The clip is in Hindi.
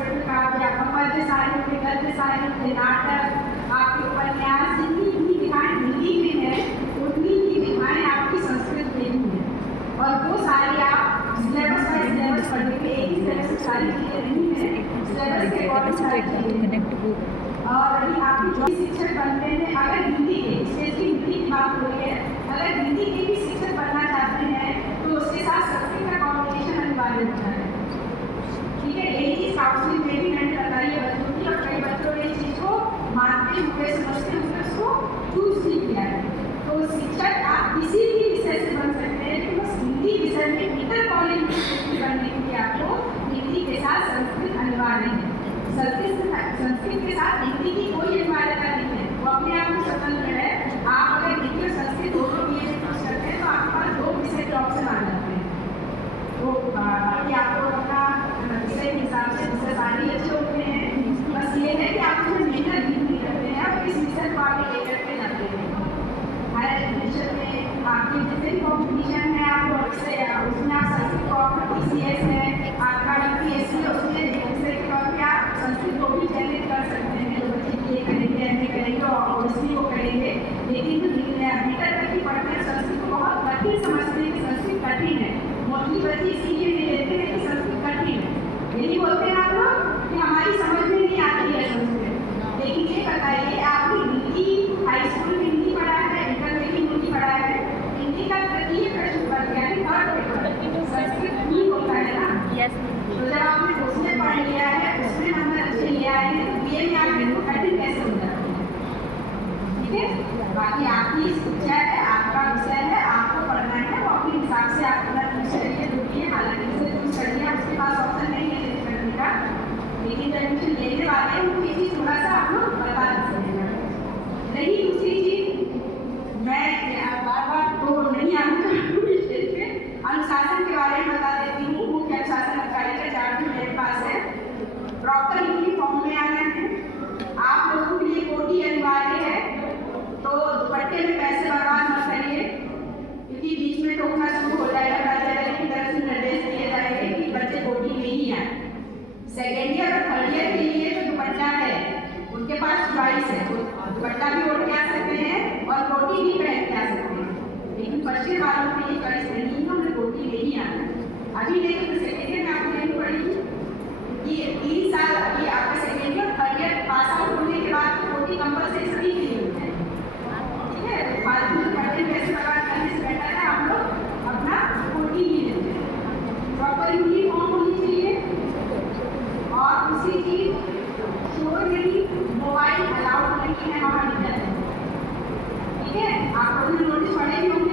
स्वेटर का या कमर के साड़ी के गल के साड़ी के नाटक आपके उपन्यास जितनी दिखाएं हिंदी में है उतनी ही दिखाएं आपकी संस्कृत में ही है। और वो सारी आप सिलेबस बाय सिलेबस पढ़ेंगे, एक ही सिलेबस सारी चीज़ें नहीं है, सिलेबस के अकॉर्डिंग सारी चीज़ें। और अभी आपकी जो शिक्षक बनते हैं अगर हिंदी के स्पेशली हिंदी की बात हो रही है, अगर हिंदी के भी शिक्षक बनना चाहते हैं तो उसके साथ संस्कृत का कॉम्बिनेशन अनिवार्य होता है। ठीक है, यही चीज़ काउंसलिंग में भी मैंने बताई है बच्चों की, और कई बच्चों ने इस चीज़ को मानते हुए समझते हुए उसको चूज भी किया है। तो शिक्षक आप किसी भी विषय से बन सकते हैं, तो बस हिंदी विषय में इंटर कॉलेज बनने के लिए आपको हिंदी के साथ संस्कृत अनिवार्य है। संस्कृत के साथ हिंदी की कोई अनिवार्यता नहीं है, वो अपने आप में स्वतंत्र है। आप अगर हिंदी और संस्कृत दोनों बी एड चूज करते हैं तो आपके पास दो विषय के ऑप्शन आ जाते हैं। तो बाकी आपको अपना विषय के हिसाब से विषय सारे अच्छे होते हैं, बस ये है कि आप उसमें मेहनत भी नहीं करते हैं और इस विषय को आगे लेकर के जाते हैं। हायर एजुकेशन में आपके जितने भी कॉम्पिटिशन है आपको उसमें आप संस्कृत को PCS है आपका UPSC है, उसमें विषय के तौर पर आप संस्कृत को भी चयनित कर सकते हैं। जो बच्चे ये करेंगे MA करेंगे और उसमें वो करेंगे, लेकिन जो भीतर तक की पढ़ते हैं संस्कृत को बहुत कठिन समझते हैं कि संस्कृत कठिन है। मोस्टली बच्चे इसीलिए नहीं लेते हैं कि संस्कृत कठिन है, यही बोलते हैं आप लोग कि हमारी समझ में नहीं आती है संस्कृत। लेकिन ये बताइए आपने हिंदी हाई स्कूल में हिंदी पढ़ा है, इंटर में भी हिंदी पढ़ा है, हिंदी का तृतीय प्रश्न पढ़ यानी थर्ड पेपर संस्कृत ही होता है ना। तो जब आपने उसमें पढ़ लिया है, उसमें नंबर अच्छे ले आए हैं, तो BA में आप इनको कठिन कैसे हो जाते हैं? ठीक है, बाकी आपकी शिक्षा है, आपका विषय है, आपको पढ़ना है, वो अपने हिसाब से आप अपना चूज करिए जो भी है। हालांकि इसे चूज करिए, उसके पास ऑप्शन नहीं है चेंज करने का, लेकिन जब एडमिशन लेने वाले हैं उनको ये चीज़ थोड़ा सा आप लोग बता दीजिएगा। रही दूसरी चीज, मैं बार बार तो नहीं आऊँगा स्टेज पे, अनुशासन के बारे में बता देती हूँ। मुख्य अनुशासन अधिकारी का चार्ट मेरे पास है। प्रॉपर यूनिफॉर्म में आना है, आप लोगों के लिए कोटी अनिवार्य है, तो दुपट्टे में पैसे बर्बाद मत करिए, क्योंकि बीच में टोकना शुरू हो जाएगा। प्राचार्य की तरफ से निर्देश दिए जाएंगे कि बच्चे कोटी में ही आए। सेकेंड ईयर और थर्ड ईयर के लिए जो दुपट्टा है उनके पास चॉइस है, दुपट्टा भी ओढ़ के आ सकते हैं और कोटी भी पहन के आ सकते हैं, लेकिन फर्स्ट ईयर वालों के लिए चॉइस नहीं है, उन्हें कोटी में ही आना है। अभी देखो तो सेकेंड ईयर में आपको लेनी पड़ेगी, ये 3 साल अभी आपका second year third year pass out होने के बाद कोटी कंपलसरी सभी के लिए होता है। ठीक है, फालतू में पढ़ने पैसे बर्बाद करने से बेहतर है आप लोग अपना कोटी ही लेते हैं। प्रॉपर यूनिफॉर्म होनी चाहिए, और दूसरी चीज शोर नहीं, मोबाइल अलाउड नहीं है महाविद्यालय। ठीक है, आप लोगों ने नोटिस पढ़े भी होंगे